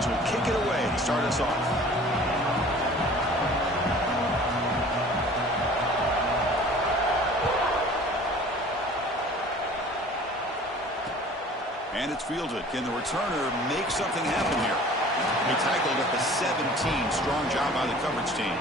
Tigers will kick it away to start us off. And it's fielded. Can the returner make something happen here? He tackled at the 17. Strong job by the coverage team.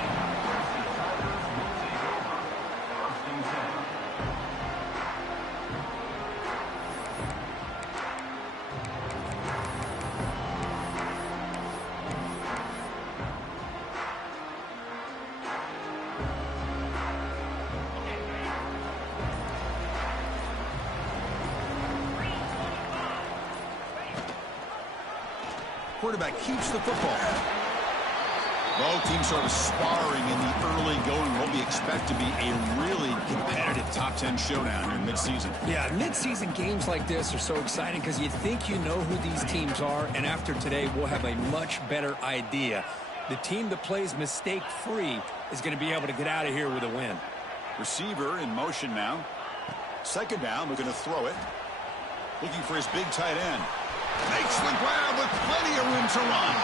Quarterback keeps the football. Both teams sort of sparring in the early going. What we expect to be a really competitive top 10 showdown in midseason. Yeah, midseason games like this are so exciting because you think you know who these teams are, and after today we'll have a much better idea. The team that plays mistake-free is going to be able to get out of here with a win. Receiver in motion now. Second down, we're going to throw it. Looking for his big tight end. Makes the grab with plenty of room to run.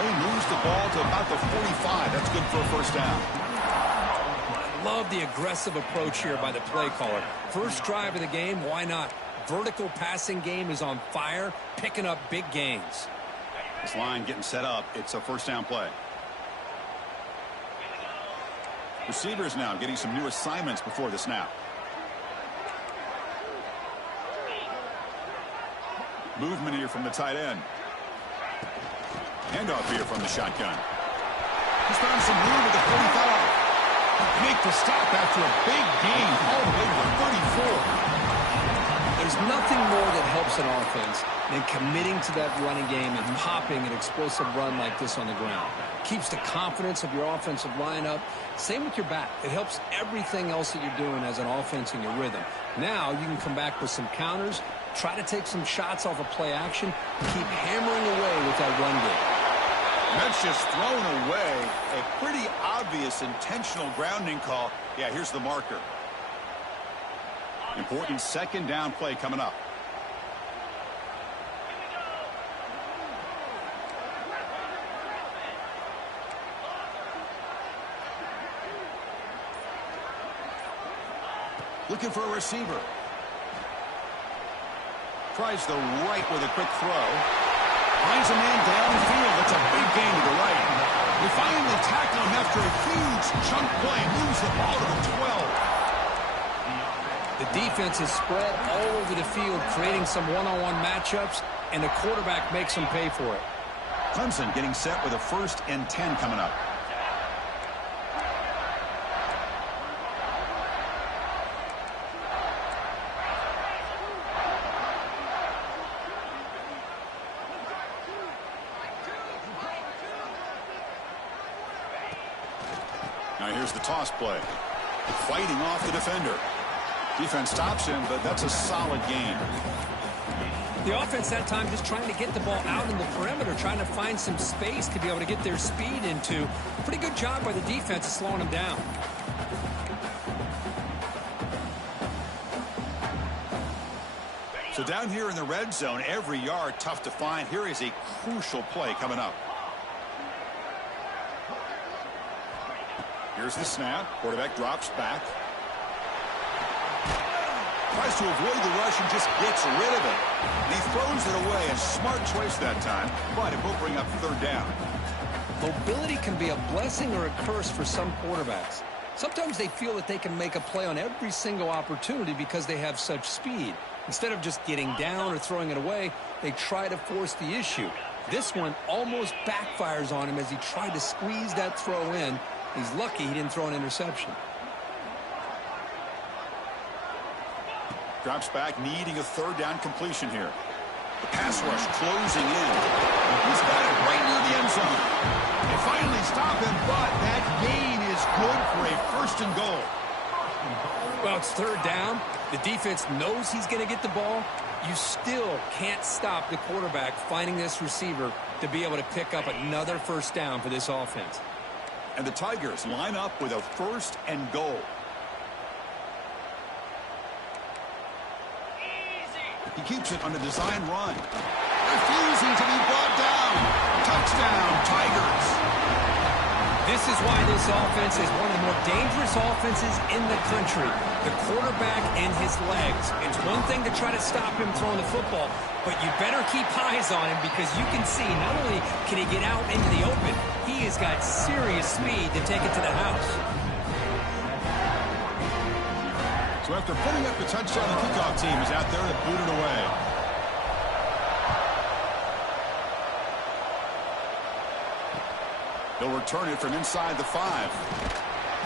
He moves the ball to about the 45. That's good for a first down. I love the aggressive approach here by the play caller. First drive of the game, why not? Vertical passing game is on fire, picking up big gains. This line getting set up. It's a first down play. Receivers now getting some new assignments before the snap. Movement here from the tight end. Handoff here from the shotgun. He's found some room at the 45. Make the stop after a big gain all the way to 34. There's nothing more that helps an offense than committing to that running game and popping an explosive run like this on the ground. Keeps the confidence of your offensive lineup. Same with your back. It helps everything else that you're doing as an offense in your rhythm. Now you can come back with some counters, try to take some shots off of play action, and keep hammering away with that run game. That's just thrown away. A pretty obvious intentional grounding call. Yeah, here's the marker. Important second down play coming up. Looking for a receiver. Tries the right with a quick throw. Finds a man downfield. That's a big gain to the right. We finally tackle him after a huge chunk play. Moves the ball to the 12. The defense is spread all over the field, creating some one-on-one matchups, and the quarterback makes them pay for it. Clemson getting set with a 1st and 10 coming up. Now here's the toss play. Fighting off the defender. Defense stops him, but that's a solid gain. The offense that time just trying to get the ball out in the perimeter, trying to find some space to be able to get their speed into. Pretty good job by the defense of slowing them down. So down here in the red zone, every yard tough to find. Here is a crucial play coming up. Here's the snap. Quarterback drops back. Tries to avoid the rush and just gets rid of it. And he throws it away. A smart choice that time, but it will bring up third down. Mobility can be a blessing or a curse for some quarterbacks. Sometimes they feel that they can make a play on every single opportunity because they have such speed. Instead of just getting down or throwing it away, they try to force the issue. This one almost backfires on him as he tried to squeeze that throw in. He's lucky he didn't throw an interception. Drops back, needing a third down completion here. The pass rush closing in. He's got it right near the end zone. They finally stop him, but that gain is good for a 1st and goal. Well, it's third down. The defense knows he's going to get the ball. You still can't stop the quarterback finding this receiver to be able to pick up another 1st down for this offense. And the Tigers line up with a 1st and goal. He keeps it on the design run. refusing to be brought down. Touchdown, Tigers. This is why this offense is one of the more dangerous offenses in the country. The quarterback and his legs. It's one thing to try to stop him throwing the football, but you better keep eyes on him because you can see not only can he get out into the open, he has got serious speed to take it to the house. So after putting up the touchdown, the kickoff team is out there to boot it away. He'll return it from inside the 5.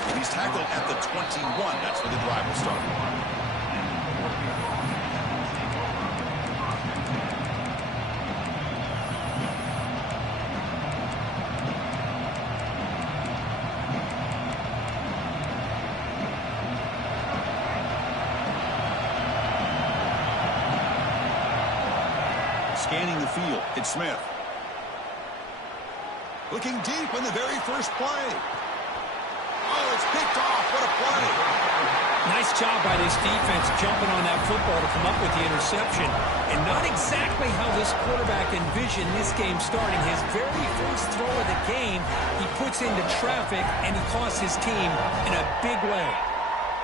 And he's tackled at the 21. That's where the drive will start. Scanning the field, it's Smith. Looking deep in the very first play. Oh, it's picked off. What a play. Nice job by this defense jumping on that football to come up with the interception. And not exactly how this quarterback envisioned this game starting. His very first throw of the game, he puts into traffic, and he costs his team in a big way.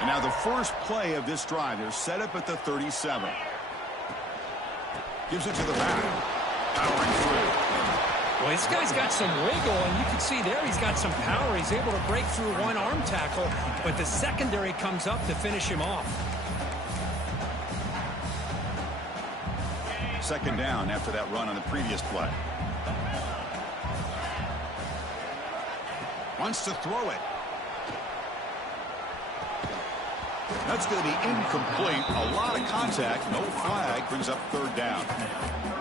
And now the first play of this drive. They're set up at the 37. Gives it to the back. Powering through. Well, this guy's got some wiggle, and you can see there he's got some power. He's able to break through one arm tackle, but the secondary comes up to finish him off. Second down after that run on the previous play. Wants to throw it. That's going to be incomplete. A lot of contact. No flag. Brings up third down.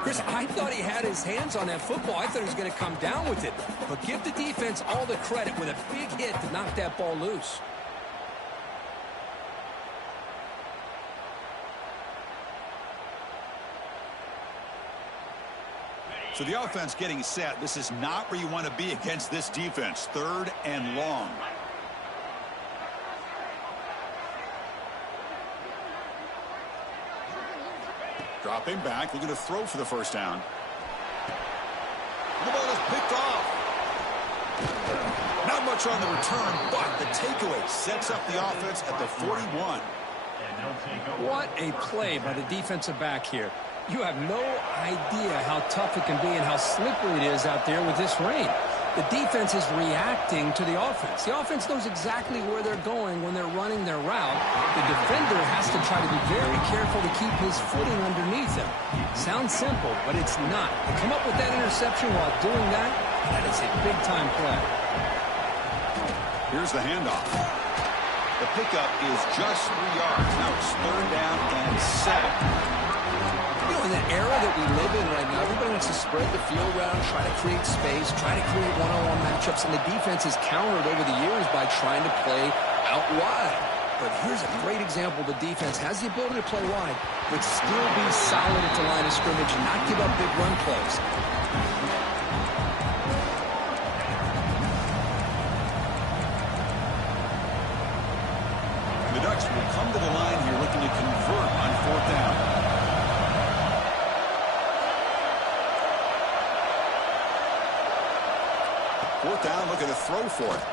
Chris, I thought he had his hands on that football. I thought he was going to come down with it. But give the defense all the credit with a big hit to knock that ball loose. So the offense getting set. This is not where you want to be against this defense. Third and long. Dropping back, looking to throw for the first down. The ball is picked off. Not much on the return, but the takeaway sets up the offense at the 41. What a play by the defensive back here. You have no idea how tough it can be and how slippery it is out there with this rain. The defense is reacting to the offense. The offense knows exactly where they're going when they're running their route. The defender has to try to be very careful to keep his footing underneath him. Sounds simple, but it's not. To come up with that interception while doing that, that is a big-time play. Here's the handoff. The pickup is just 3 yards. Now it's third down and 7. You know, in the era that we live in right now, everybody wants to spread the field around, try to create space, try to create one-on-one matchups, and the defense has countered over the years by trying to play out wide. But here's a great example. The defense has the ability to play wide, but still be solid at the line of scrimmage and not give up big run plays. The Ducks will come to the line here looking to convert on fourth down. Fourth down, looking to throw for it.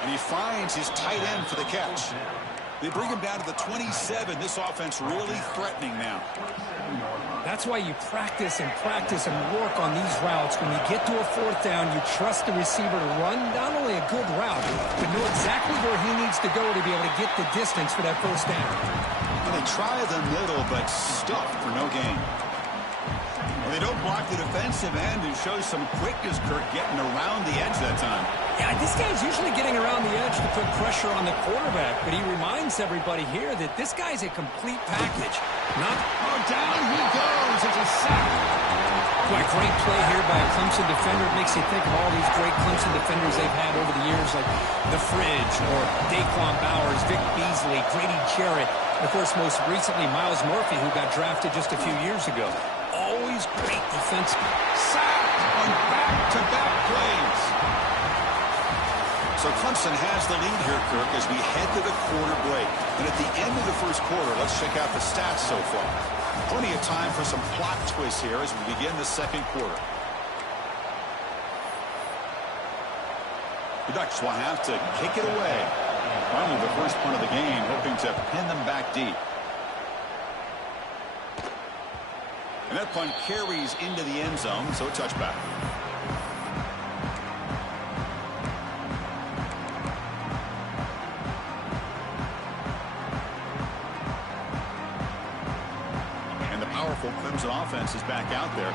And he finds his tight end for the catch. They bring him down to the 27. This offense really threatening now. That's why you practice and work on these routes. When you get to a fourth down, you trust the receiver to run not only a good route, but know exactly where he needs to go to be able to get the distance for that first down. And they try the middle, but stuck for no gain. Well, they don't block the defensive end and show some quickness, Kirk, getting around the edge that time. Yeah, this guy's usually getting around the edge to put pressure on the quarterback, but he reminds everybody here that this guy's a complete package. Down he goes. It's a sack. What a great play here by a Clemson defender. It makes you think of all these great Clemson defenders they've had over the years, like The Fridge or Daquan Bowers, Vic Beasley, Grady Jarrett, and of course most recently Myles Murphy, who got drafted just a few years ago. Always great defense. Sack on back-to-back plays. So Clemson has the lead here, Kirk, as we head to the quarter break. And at the end of the first quarter, let's check out the stats so far. Plenty of time for some plot twists here as we begin the second quarter. The Ducks will have to kick it away. Finally, the first punt of the game, hoping to pin them back deep. And that punt carries into the end zone, so a touchback. And the powerful Clemson offense is back out there.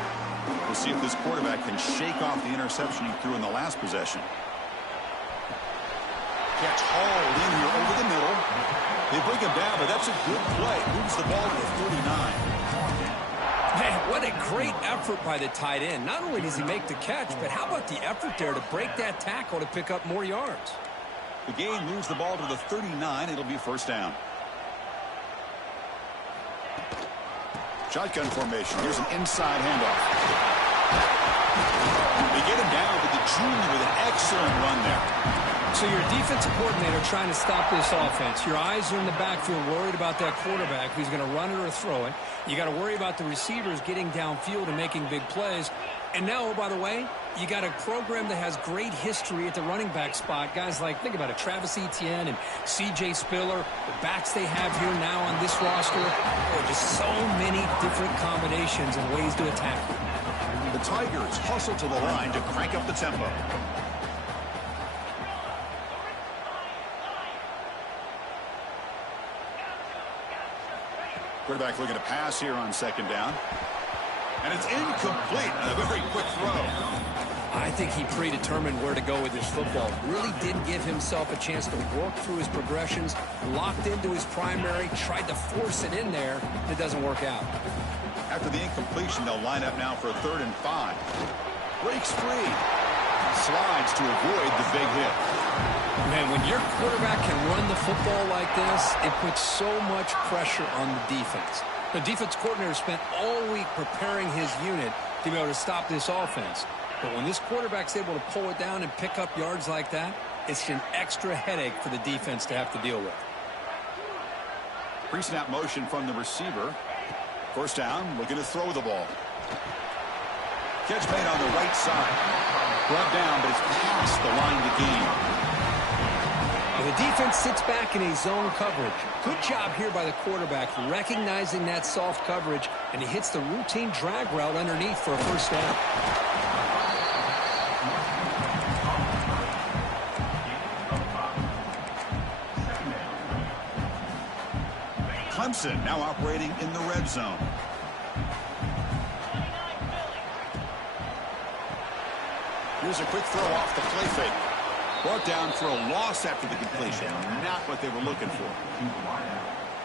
We'll see if this quarterback can shake off the interception he threw in the last possession. Catch hauled in here over the middle. They bring him down, but that's a good play. Moves the ball to the 39. Man, what a great effort by the tight end. Not only does he make the catch, but how about the effort there to break that tackle to pick up more yards? The game moves the ball to the 39. It'll be first down. Shotgun formation. Here's an inside handoff. They get him down, but the junior with an excellent run there. So you're a defensive coordinator trying to stop this offense. Your eyes are in the backfield worried about that quarterback who's going to run it or throw it. You got to worry about the receivers getting downfield and making big plays. And now, oh, by the way, you got a program that has great history at the running back spot. Guys like, think about it, Travis Etienne and C.J. Spiller, the backs they have here now on this roster. Oh, just so many different combinations and ways to attack. The Tigers hustle to the line to crank up the tempo. Quarterback looking to pass here on second down. And it's incomplete. A very quick throw. I think he predetermined where to go with his football. Really did give himself a chance to work through his progressions, locked into his primary, tried to force it in there. It doesn't work out. After the incompletion, they'll line up now for a 3rd and 5. Breaks free. Slides to avoid the big hit. Man, when your quarterback can run the football like this, it puts so much pressure on the defense. The defense coordinator spent all week preparing his unit to be able to stop this offense. But when this quarterback's able to pull it down and pick up yards like that, it's an extra headache for the defense to have to deal with. Pre-snap motion from the receiver. First down, looking to throw the ball. Catch made on the right side. Brought down, but it's past the line to gain. The defense sits back in a zone coverage. Good job here by the quarterback recognizing that soft coverage, and he hits the routine drag route underneath for a first down. Clemson now operating in the red zone. Here's a quick throw off the play fake. Brought down for a loss after the completion. Not what they were looking for.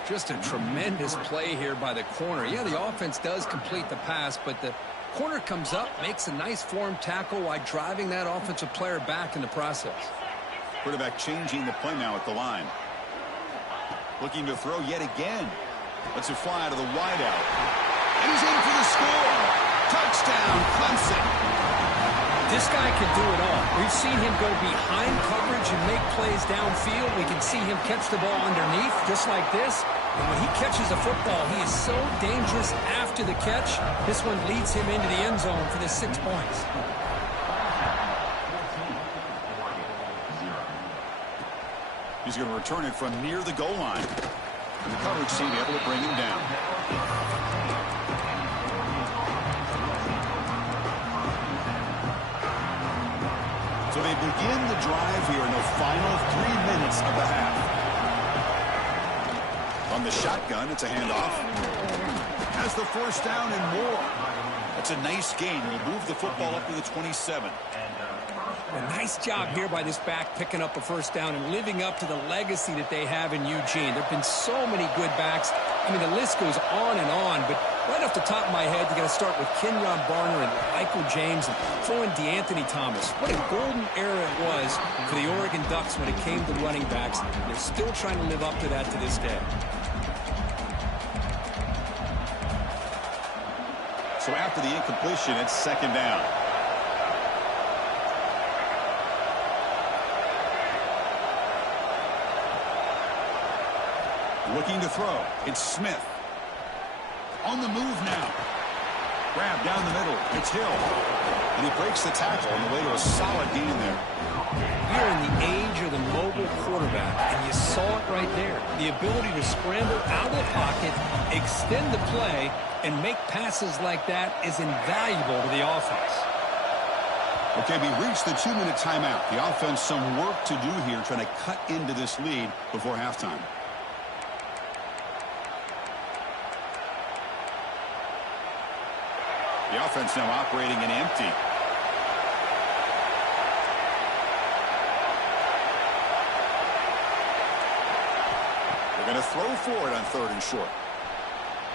Just a tremendous play here by the corner. Yeah, the offense does complete the pass, but the corner comes up, makes a nice form tackle while driving that offensive player back in the process. Quarterback changing the play now at the line. Looking to throw yet again. Lets it fly out of the wideout. And he's in for the score. Touchdown, Clemson. This guy can do it all. We've seen him go behind coverage and make plays downfield. We can see him catch the ball underneath, just like this. And when he catches a football, he is so dangerous after the catch. This one leads him into the end zone for the 6 points. He's going to return it from near the goal line. And the coverage team able to bring him down. So they begin the drive here in the final 3 minutes of the half. On the shotgun, it's a handoff. Has the first down and more. That's a nice gain. He moved the football up to the 27. A nice job here by this back picking up a first down and living up to the legacy that they have in Eugene. There have been so many good backs. I mean, the list goes on and on, but right off the top of my head, you got to start with Kenyon Barner and Michael James and throw in DeAnthony Thomas. What a golden era it was for the Oregon Ducks when it came to running backs. They're still trying to live up to that to this day. So after the incompletion, it's second down. Looking to throw. It's Smith. On the move now. Grab down the middle. It's Hill. And he breaks the tackle on the way to a solid gain there. We're in the age of the mobile quarterback, and you saw it right there. The ability to scramble out of the pocket, extend the play, and make passes like that is invaluable to the offense. Okay, we reached the 2-minute timeout. The offense some work to do here trying to cut into this lead before halftime. The offense now operating in empty. They're going to throw for it on 3rd and short.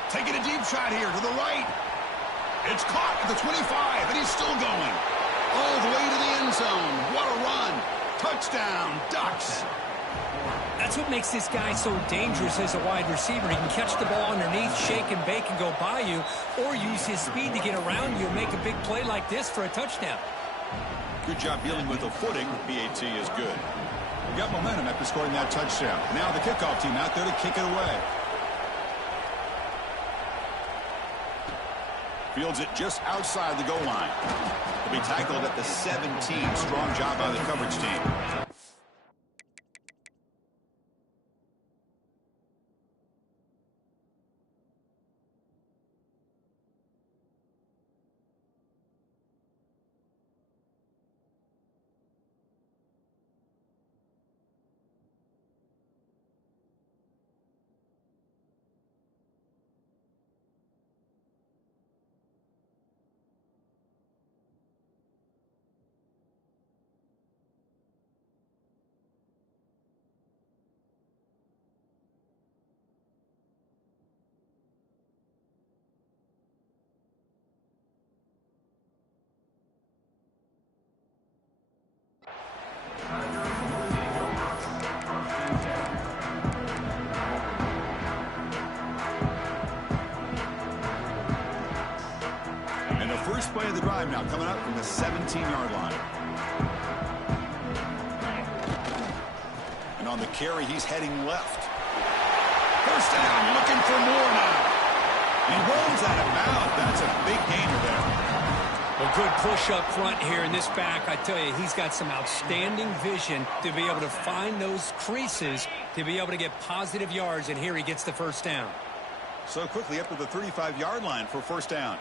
Taking a deep shot here to the right. It's caught at the 25, and he's still going. All the way to the end zone. What a run. Touchdown, Ducks. That's what makes this guy so dangerous as a wide receiver. He can catch the ball underneath, shake and bake and go by you, or use his speed to get around you and make a big play like this for a touchdown. Good job dealing with the footing. PAT is good. We got momentum after scoring that touchdown. Now the kickoff team out there to kick it away. Fields it just outside the goal line. He'll be tackled at the 17. Strong job by the coverage team. First play of the drive now coming up from the 17-yard line. And on the carry, he's heading left. First down, looking for more now. He rolls out of bounds. That's a big gainer there. A good push up front here in this back. I tell you, he's got some outstanding vision to be able to find those creases, to be able to get positive yards, and here he gets the first down. So quickly up to the 35-yard line for first down.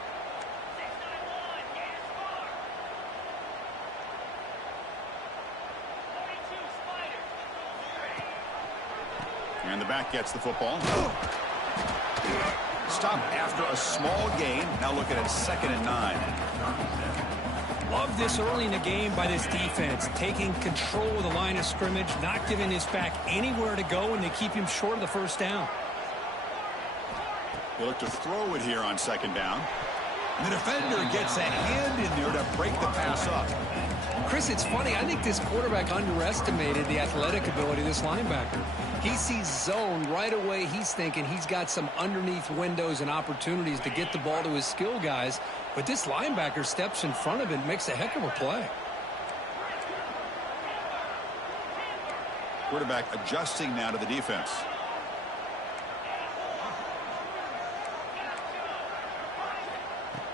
And the back gets the football. Stop after a small gain. Now looking at 2nd and 9. Love this early in the game by this defense. Taking control of the line of scrimmage, not giving his back anywhere to go, and they keep him short of the first down. They look to throw it here on 2nd down. And the defender gets a hand in there to break the pass up. Chris, it's funny. I think this quarterback underestimated the athletic ability of this linebacker. He sees zone right away. He's thinking he's got some underneath windows and opportunities to get the ball to his skill guys. But this linebacker steps in front of it and makes a heck of a play. Quarterback adjusting now to the defense.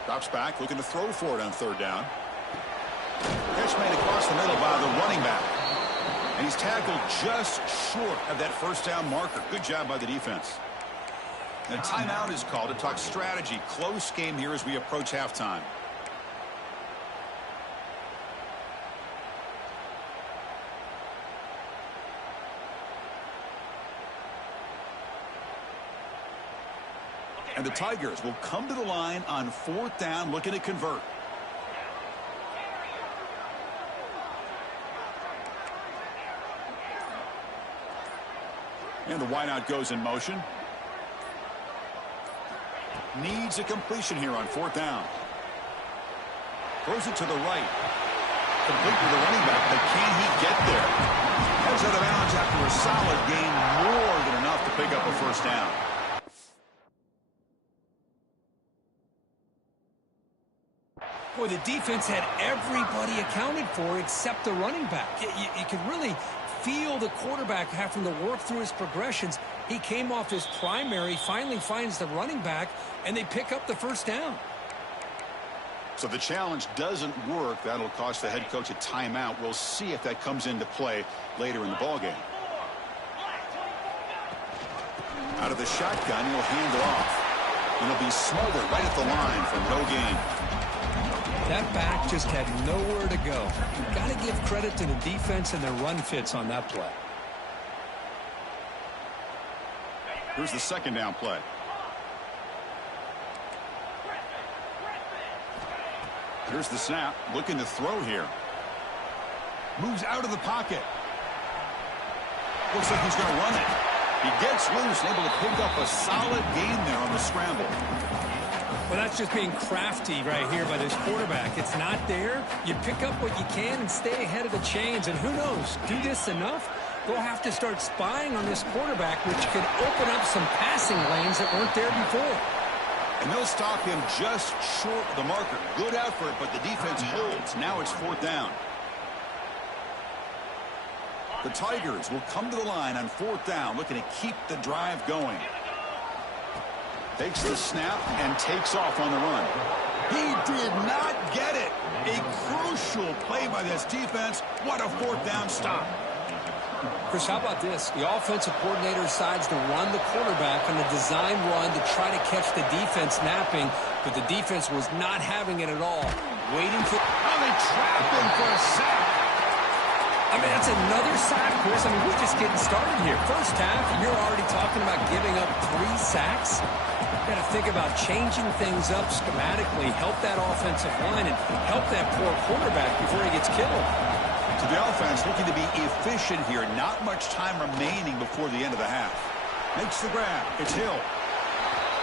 Drops back, looking to throw for it on 3rd down. Catch made across the middle by the running back. And he's tackled just short of that first down marker. Good job by the defense. And a timeout is called to talk strategy. Close game here as we approach halftime. And the Tigers will come to the line on 4th down, looking to convert. And the wideout goes in motion. Needs a completion here on 4th down. Throws it to the right. Complete with the running back, but can he get there? Heads out of bounds after a solid gain, more than enough to pick up a first down. Boy, the defense had everybody accounted for except the running back. You could really feel the quarterback having to work through his progressions. He came off his primary, finally finds the running back, and they pick up the first down. So the challenge doesn't work. That'll cost the head coach a timeout. We'll see if that comes into play later in the ballgame. Out of the shotgun, he'll hand it off. And he'll be smothered right at the line for no gain. That back just had nowhere to go. You've got to give credit to the defense and their run fits on that play. Here's the second down play. Here's the snap, looking to throw here. Moves out of the pocket. Looks like he's going to run it. He gets loose, able to pick up a solid gain there on the scramble. Well, that's just being crafty right here by this quarterback. It's not there. You pick up what you can and stay ahead of the chains. And who knows, do this enough, they'll have to start spying on this quarterback, which could open up some passing lanes that weren't there before. And they'll stop him just short of the marker. Good effort, but the defense holds. Now it's fourth down. The Tigers will come to the line on fourth down, looking to keep the drive going. Takes the snap and takes off on the run. He did not get it. A crucial play by this defense. What a fourth down stop. Chris, how about this? The offensive coordinator decides to run the quarterback on a design run to try to catch the defense napping, but the defense was not having it at all. Waiting for... Oh, they trapped him for a sack. I mean, that's another sack, Chris. I mean, we're just getting started here. First half, and you're already talking about giving up 3 sacks. You've got to think about changing things up schematically, help that offensive line, and help that poor quarterback before he gets killed. To the offense, looking to be efficient here. Not much time remaining before the end of the half. Makes the grab. It's Hill.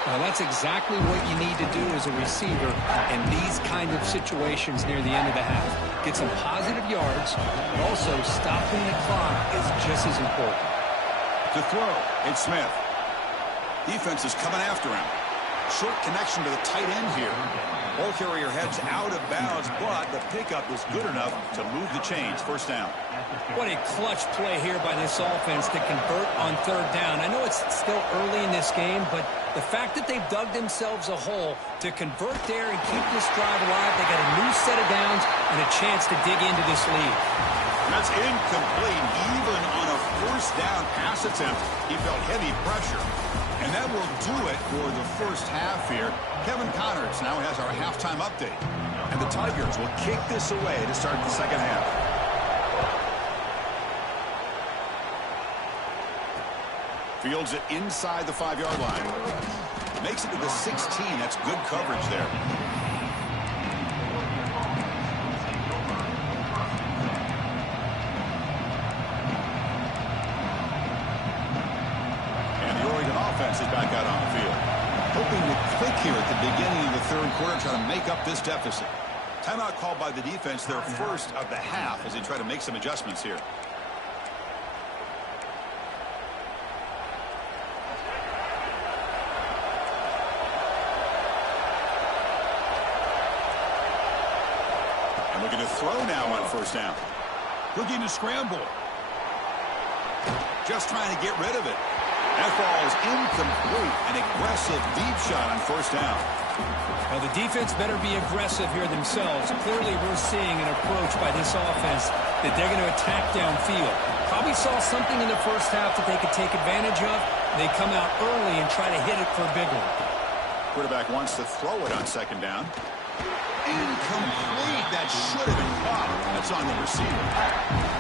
Well, that's exactly what you need to do as a receiver in these kind of situations near the end of the half. Get some positive yards, but also stopping the clock is just as important. To throw, it's Smith. Defense is coming after him. Short connection to the tight end here. Ball carrier heads out of bounds, but the pickup is good enough to move the chains. First down. What a clutch play here by this offense to convert on third down. I know it's still early in this game, but the fact that they've dug themselves a hole to convert there and keep this drive alive, they got a new set of downs and a chance to dig into this lead. That's incomplete. Even on a first down pass attempt, he felt heavy pressure. And that will do it for the first half here. Kevin Connors now has our halftime update. And the Tigers will kick this away to start the second half. Fields it inside the 5-yard line. Makes it to the 16. That's good coverage there. Is back out on the field. Hoping to click here at the beginning of the third quarter, trying to make up this deficit. Timeout called by the defense, their first of the half, as they try to make some adjustments here. And looking to throw now on first down. Looking to scramble. Just trying to get rid of it. That ball is incomplete. An aggressive deep shot on first down. Well, the defense better be aggressive here themselves. Clearly, we're seeing an approach by this offense that they're going to attack downfield. Probably saw something in the first half that they could take advantage of. They come out early and try to hit it for a big one. Quarterback wants to throw it on second down. Incomplete. That should have been caught. That's on the receiver.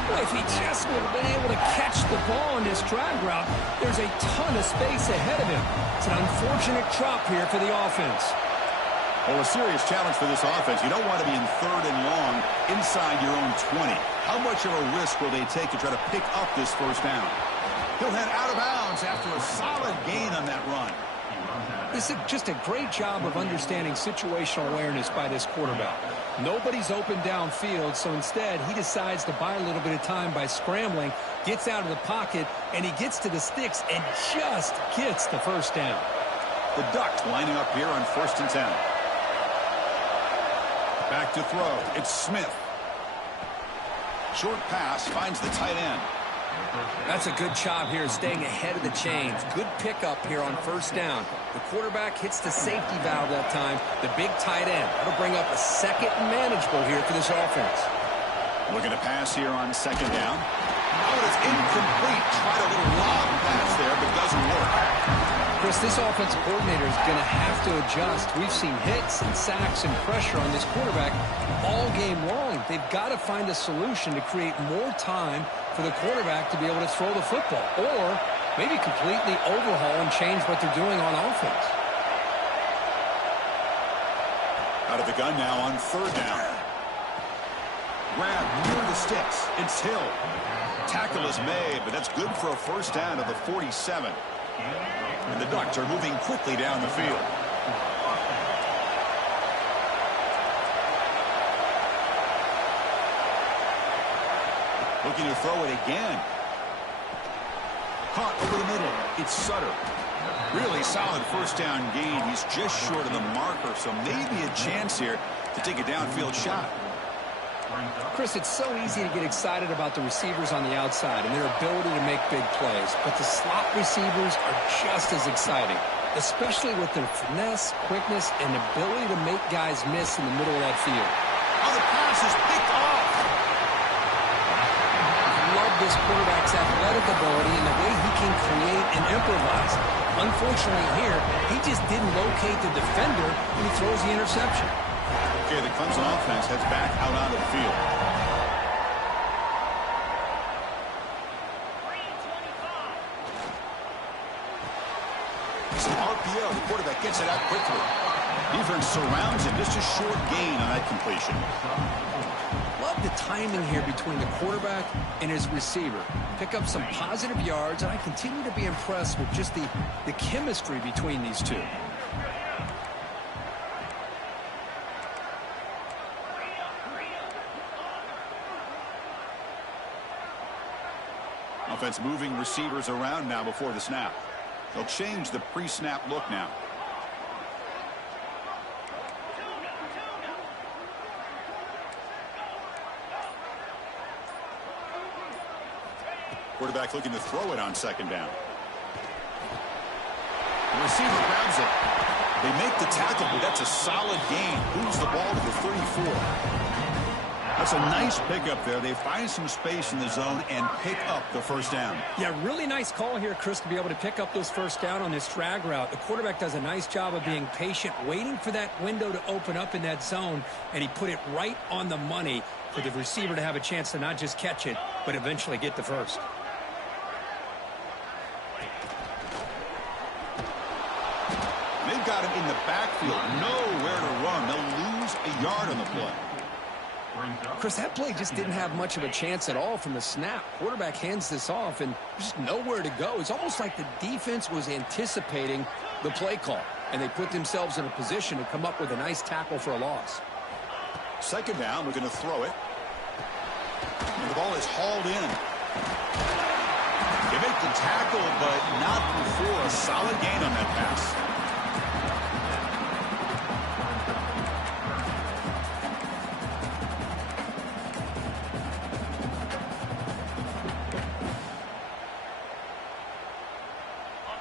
Well, if he just would have been able to catch the ball in this drag route, there's a ton of space ahead of him. It's an unfortunate drop here for the offense. Well, a serious challenge for this offense. You don't want to be in third and long inside your own 20. How much of a risk will they take to try to pick up this first down? He'll head out of bounds after a solid gain on that run. This is just a great job of understanding situational awareness by this quarterback. Nobody's open downfield, so instead he decides to buy a little bit of time by scrambling, gets out of the pocket, and he gets to the sticks and just gets the first down. The Ducks lining up here on 1st and 10. Back to throw. It's Smith. Short pass finds the tight end. That's a good job here, staying ahead of the chains. Good pickup here on first down. The quarterback hits the safety valve that time, the big tight end. That'll bring up a second and manageable here for this offense. Looking to pass here on second down. Oh, it's incomplete. Tried a little lob pass there, but doesn't work. Chris, this offensive coordinator is going to have to adjust. We've seen hits and sacks and pressure on this quarterback all game long. They've got to find a solution to create more time for the quarterback to be able to throw the football, or maybe completely overhaul and change what they're doing on offense. Out of the gun now on third down. Grab near the sticks. It's Hill. Tackle is made, but that's good for a first down to the 47. And the Ducks are moving quickly down the field. Looking to throw it again. Caught over the middle. It's Sutter. Really solid first down gain. He's just short of the marker, so maybe a chance here to take a downfield shot. Chris, it's so easy to get excited about the receivers on the outside and their ability to make big plays, but the slot receivers are just as exciting, especially with their finesse, quickness, and ability to make guys miss in the middle of that field. Oh, the pass is picked off. Love this quarterback's athletic ability and the way he can create and improvise. Unfortunately here, he just didn't locate the defender when he throws the interception. Okay, the Clemson offense heads back out onto the field. It's an RPO. The quarterback gets it out quickly. Defense surrounds him. Just a short gain on that completion. Love the timing here between the quarterback and his receiver. Pick up some positive yards, and I continue to be impressed with just the chemistry between these two. Offense moving receivers around now before the snap. They'll change the pre-snap look now. Quarterback looking to throw it on second down. The receiver grabs it. They make the tackle, but that's a solid gain. Moves the ball to the 34. That's a nice pickup there. They find some space in the zone and pick up the first down. Yeah, really nice call here, Chris, to be able to pick up this first down on this drag route. The quarterback does a nice job of being patient, waiting for that window to open up in that zone, and he put it right on the money for the receiver to have a chance to not just catch it, but eventually get the first. They've got him in the backfield. Nowhere to run. They'll lose a yard on the play. Chris, that play just didn't have much of a chance at all from the snap. Quarterback hands this off, and there's just nowhere to go. It's almost like the defense was anticipating the play call, and they put themselves in a position to come up with a nice tackle for a loss. Second down, we're going to throw it. And the ball is hauled in. They make the tackle, but not before a solid gain on that pass.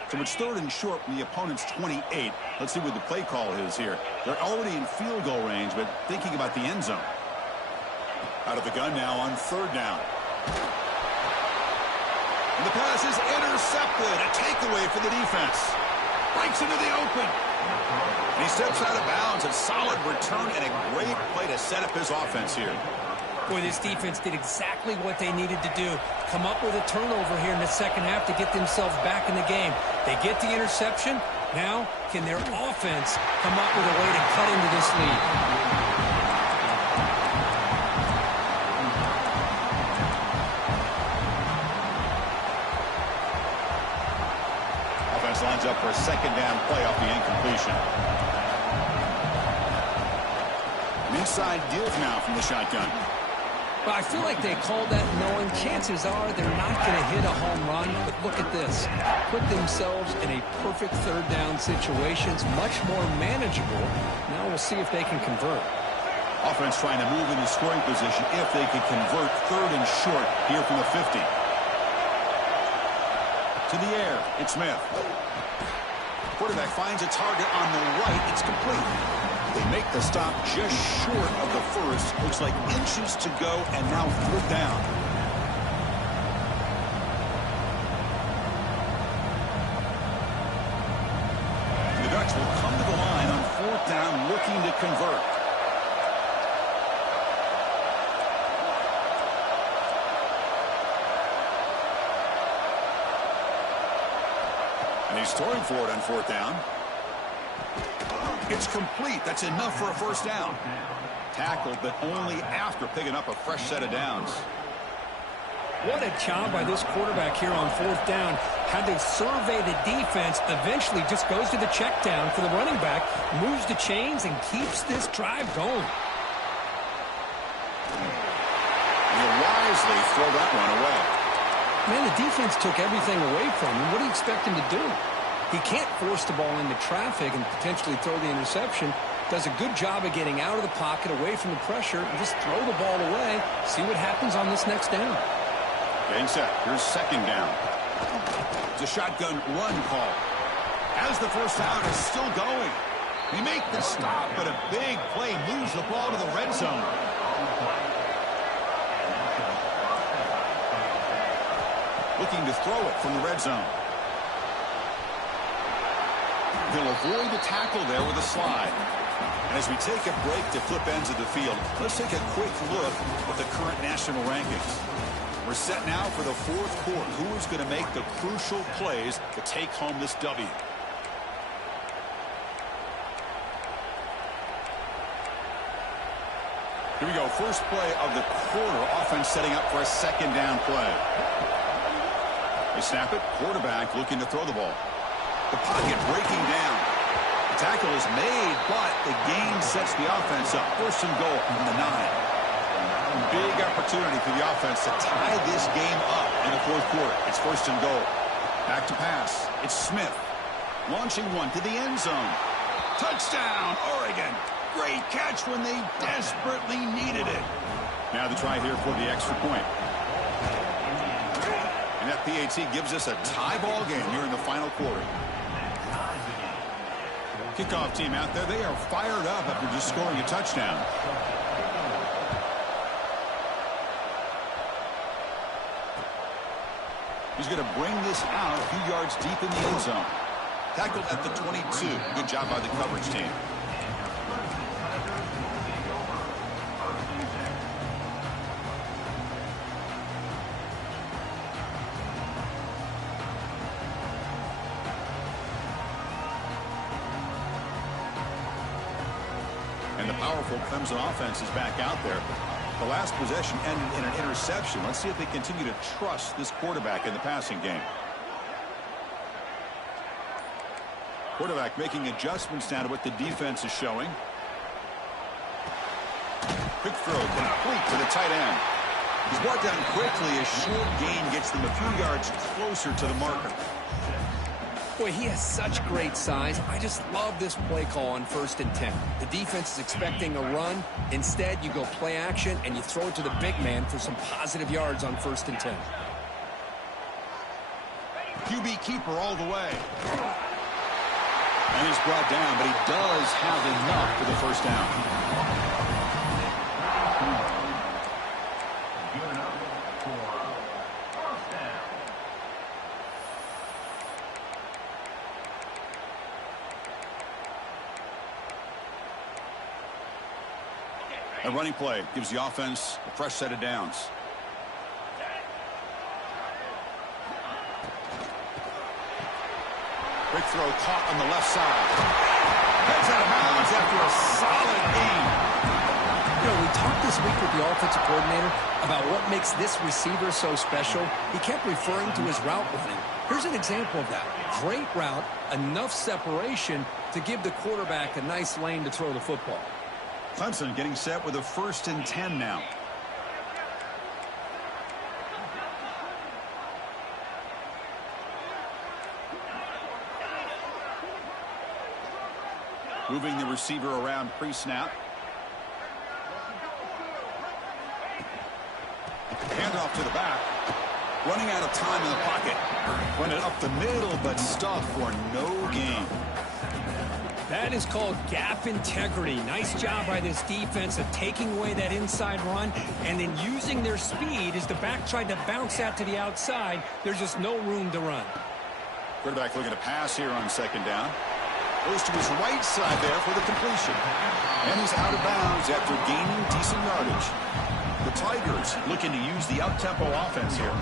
So it's third and short from the opponent's 28. Let's see what the play call is here. They're already in field goal range, but thinking about the end zone. Out of the gun now on third down. And the pass is intercepted. A takeaway for the defense. Breaks into the open. And he steps out of bounds. A solid return and a great play to set up his offense here. Boy, this defense did exactly what they needed to do. Come up with a turnover here in the second half to get themselves back in the game. They get the interception. Now, can their offense come up with a way to cut into this lead? Offense lines up for a second down play off the incompletion. An inside give now from the shotgun. Well, I feel like they called that knowing chances are they're not going to hit a home run. But look at this. Put themselves in a perfect third down situation. It's much more manageable. Now we'll see if they can convert. Offense trying to move into scoring position if they can convert third and short here from the 50. To the air, it's Smith. Quarterback finds a target on the right. It's complete. They make the stop just short of the first. Looks like inches to go, and now 4th down. The Ducks will come to the line on 4th down, looking to convert. And he's throwing for it on 4th down. It's complete. That's enough for a 1st down. Tackled, but only after picking up a fresh set of downs. What a job by this quarterback here on 4th down. Had to survey the defense, eventually just goes to the check down for the running back, moves the chains, and keeps this drive going. He'll wisely throw that one away. Man, the defense took everything away from him. What do you expect him to do? He can't force the ball into traffic and potentially throw the interception. Does a good job of getting out of the pocket, away from the pressure, and just throw the ball away. See what happens on this next down. Getting set. Here's 2nd down. It's a shotgun run call. As the 1st down is still going. They make the stop, but a big play moves the ball to the red zone. Looking to throw it from the red zone. He'll avoid the tackle there with a slide. And as we take a break to flip ends of the field, let's take a quick look at the current national rankings. We're set now for the 4th quarter. Who is going to make the crucial plays to take home this W? Here we go. First play of the quarter. Offense setting up for a 2nd down play. They snap it. Quarterback looking to throw the ball. The pocket breaking down. The tackle is made, but the gain sets the offense up. 1st and goal from the 9. Big opportunity for the offense to tie this game up in the 4th quarter. It's 1st and goal. Back to pass. It's Smith. Launching one to the end zone. Touchdown, Oregon. Great catch when they desperately needed it. Now the try here for the extra point. And that PAT gives us a tie ball game here in the final quarter. Kickoff team out there. They are fired up after just scoring a touchdown. He's going to bring this out a few yards deep in the end zone. Tackled at the 22. Good job by the coverage team. And the powerful Clemson offense is back out there. The last possession ended in an interception. Let's see if they continue to trust this quarterback in the passing game. Quarterback making adjustments now to what the defense is showing. Quick throw complete to the tight end. He's brought down quickly. A short gain gets them a few yards closer to the marker. Boy, he has such great size. I just love this play call on 1st and 10. The defense is expecting a run. Instead, you go play action, and you throw it to the big man for some positive yards on 1st and 10. QB keeper all the way. And he's brought down, but he does have enough for the 1st down. A running play gives the offense a fresh set of downs. Quick throw caught on the left side. Heads out of bounds after a solid gain. You know, we talked this week with the offensive coordinator about what makes this receiver so special. He kept referring to his route running. Here's an example of that. Great route, enough separation to give the quarterback a nice lane to throw the football. Clemson getting set with a 1st and 10 now. Moving the receiver around pre-snap. Handoff to the back. Running out of time in the pocket. Run it up the middle, but stuffed for no gain. That is called gap integrity. Nice job by this defense of taking away that inside run and then using their speed as the back tried to bounce out to the outside. There's just no room to run. Quarterback looking to pass here on second down. Goes to his right side there for the completion. And he's out of bounds after gaining decent yardage. The Tigers looking to use the up-tempo offense here.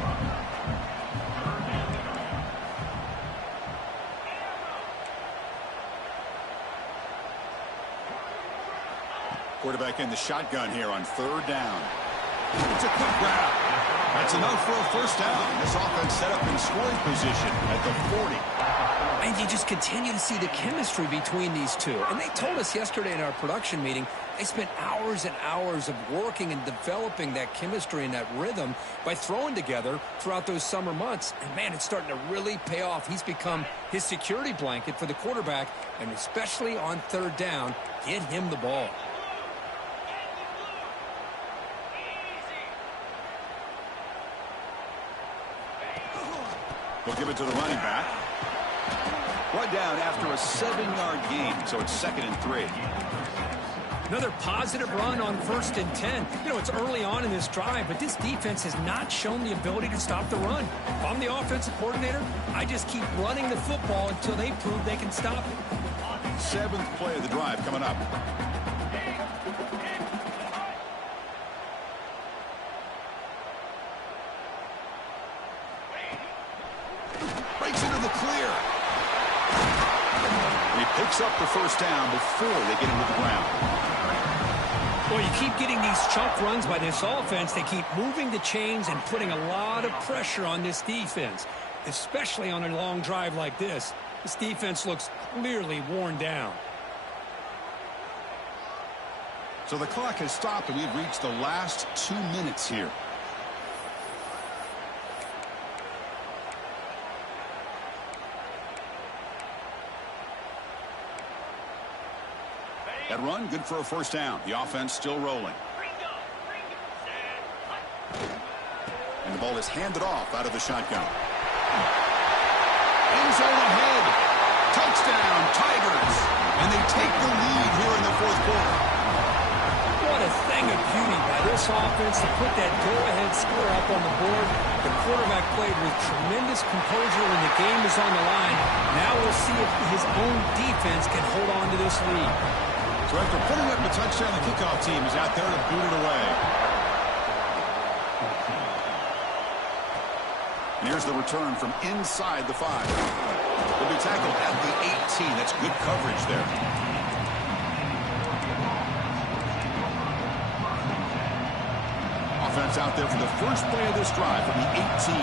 Quarterback in the shotgun here on third down. It's a quick grab. That's enough for a first down. This offense set up in scoring position at the 40. And you just continue to see the chemistry between these two. And they told us yesterday in our production meeting, they spent hours and hours of working and developing that chemistry and that rhythm by throwing together throughout those summer months. And, man, it's starting to really pay off. He's become his security blanket for the quarterback, and especially on third down, get him the ball. We'll give it to the running back. Brought down after a 7-yard gain, so it's 2nd and 3. Another positive run on 1st and 10. You know, it's early on in this drive, but this defense has not shown the ability to stop the run. If I'm the offensive coordinator, I just keep running the football until they prove they can stop it. 7th play of the drive coming up. Breaks into the clear. He picks up the first down before they get into the ground. Well, you keep getting these chunk runs by this offense. They keep moving the chains and putting a lot of pressure on this defense, especially on a long drive like this. This defense looks clearly worn down. So the clock has stopped, and we've reached the last 2 minutes here. That run, good for a first down. The offense still rolling. And the ball is handed off out of the shotgun. End zone ahead. Touchdown, Tigers. And they take the lead here in the 4th quarter. What a thing of beauty by this offense to put that go-ahead score up on the board. The quarterback played with tremendous composure when the game is on the line. Now we'll see if his own defense can hold on to this lead. So after putting up a touchdown, the kickoff team is out there to boot it away. And here's the return from inside the 5. Will be tackled at the 18. That's good coverage there. Offense out there for the first play of this drive from the 18.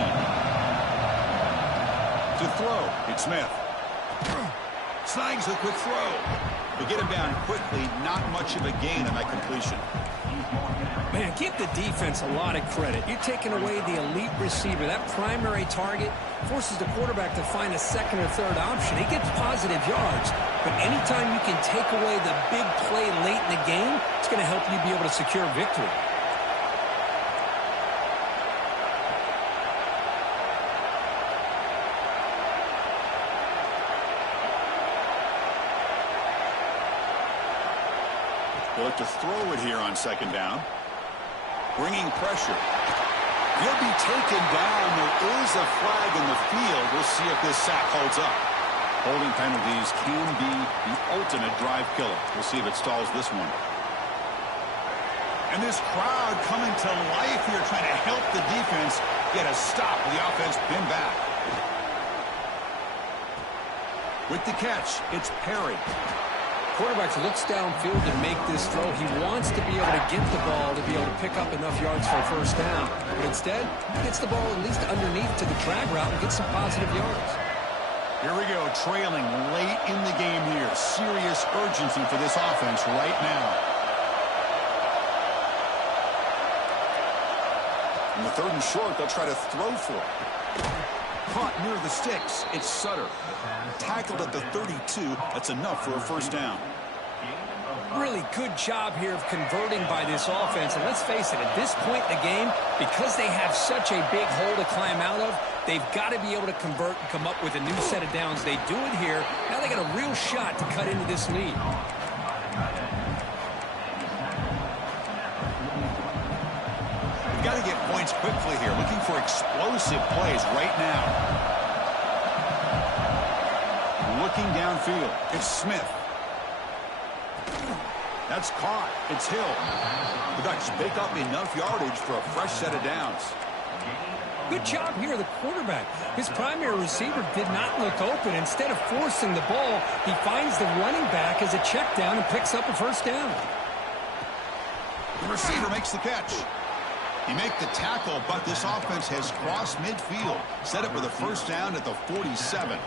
To throw, it's Smith. Snags the quick throw. They get him down quickly. Not much of a gain on that completion. Man, give the defense a lot of credit. You're taking away the elite receiver. That primary target forces the quarterback to find a second or third option. He gets positive yards, but anytime you can take away the big play late in the game, it's going to help you be able to secure victory. They'll look to throw it here on second down. Bringing pressure. He'll be taken down. There is a flag in the field. We'll see if this sack holds up. Holding penalties can be the ultimate drive killer. We'll see if it stalls this one. And this crowd coming to life here, trying to help the defense get a stop. The offense pinned back. With the catch, it's Perry. Quarterback looks downfield to make this throw. He wants to be able to get the ball to be able to pick up enough yards for a first down. But instead, he gets the ball at least underneath to the drag route and gets some positive yards. Here we go, trailing late in the game here. Serious urgency for this offense right now. In the 3rd and short, they'll try to throw for it. Caught near the sticks. It's Sutter. Tackled at the 32. That's enough for a first down. Really good job here of converting by this offense. And let's face it, at this point in the game, because they have such a big hole to climb out of, they've got to be able to convert and come up with a new set of downs. They do it here. Now they got a real shot to cut into this lead. You've got to get points quickly here. Looking for explosive plays right now. Looking downfield. It's Smith. That's caught. It's Hill. The Ducks pick up enough yardage for a fresh set of downs. Good job here, the quarterback. His primary receiver did not look open. Instead of forcing the ball, he finds the running back as a check down and picks up a first down. The receiver makes the catch. He makes the tackle, but this offense has crossed midfield. Set up for the first down at the 47.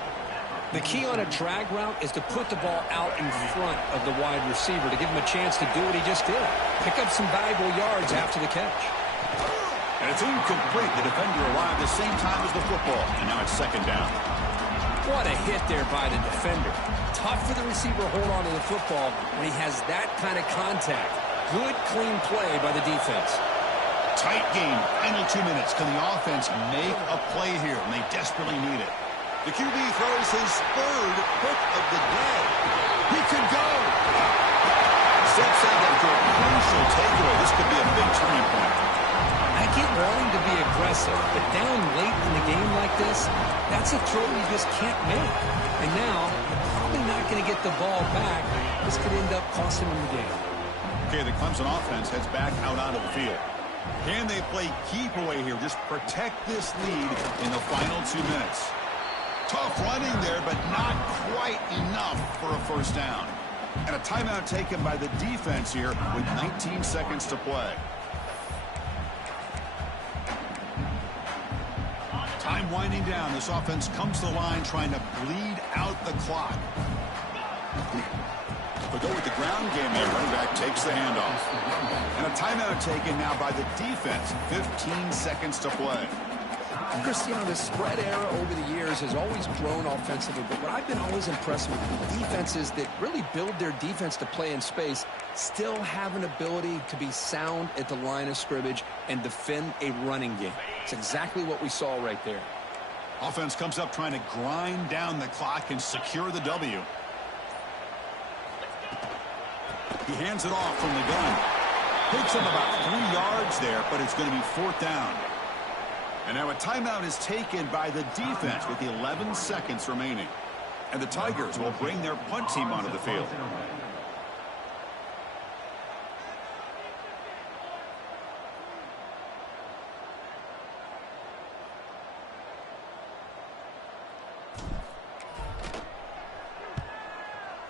The key on a drag route is to put the ball out in front of the wide receiver to give him a chance to do what he just did. Pick up some valuable yards after the catch. And it's incomplete. The defender arrived the same time as the football. And now it's second down. What a hit there by the defender. Tough for the receiver to hold on to the football when he has that kind of contact. Good, clean play by the defense. Tight game. Final 2 minutes. Can the offense make a play here? And they desperately need it. The QB throws his third pick of the day. He could go. Steps out after a crucial takeaway. This could be a big turning point. I get wanting to be aggressive, but down late in the game like this, that's a throw you just can't make. And now, you're probably not going to get the ball back. This could end up costing them the game. Okay, the Clemson offense heads back out onto the field. Can they play keep away here? Just protect this lead in the final 2 minutes. Tough running there, but not quite enough for a first down. And a timeout taken by the defense here with 19 seconds to play. Time winding down. This offense comes to the line trying to bleed out the clock. But go with the ground game there. Running back takes the handoff. And a timeout taken now by the defense. 15 seconds to play. Cristiano, the spread era over the years has always grown offensively, but what I've been always impressed with defenses that really build their defense to play in space still have an ability to be sound at the line of scrimmage and defend a running game. It's exactly what we saw right there. Offense comes up trying to grind down the clock and secure the W. He hands it off from the gun. Picks up about 3 yards there, but it's going to be fourth down. And now a timeout is taken by the defense with 11 seconds remaining. And the Tigers will bring their punt team onto the field.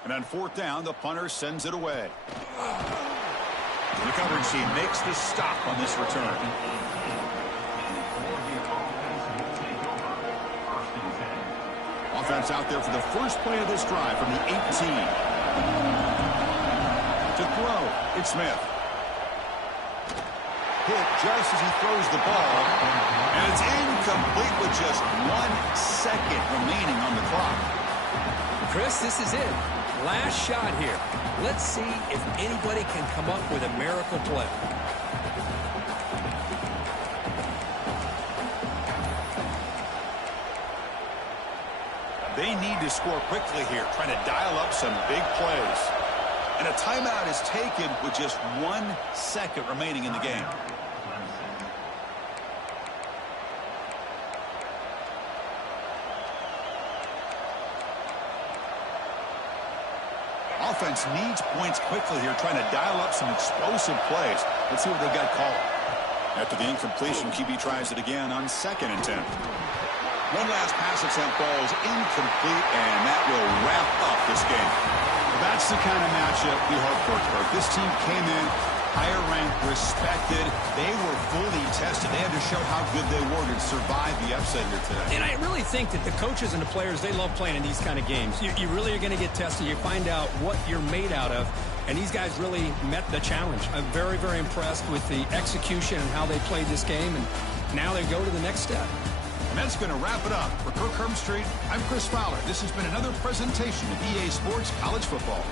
And on fourth down, the punter sends it away. The coverage team makes the stop on this return. Offense out there for the first play of this drive from the 18. To throw, it's Smith. Hit just as he throws the ball. And it's incomplete with just 1 second remaining on the clock. Chris, this is it. Last shot here. Let's see if anybody can come up with a miracle play. They need to score quickly here, trying to dial up some big plays. And a timeout is taken with just 1 second remaining in the game. Offense needs points quickly here, trying to dial up some explosive plays. Let's see what they've got called. After the incompletion, QB tries it again on 2nd and 10. One last pass attempt, ball is incomplete, and that will wrap up this game. Well, that's the kind of matchup we hope for, Kirk. This team came in higher ranked, respected. They were fully tested. They had to show how good they were to survive the upset here today. And I really think that the coaches and the players, they love playing in these kind of games. You really are going to get tested. You find out what you're made out of. And these guys really met the challenge. I'm very, very impressed with the execution and how they played this game. And now they go to the next step. And that's going to wrap it up. For Kirk Herbstreit, I'm Chris Fowler. This has been another presentation of EA Sports College Football.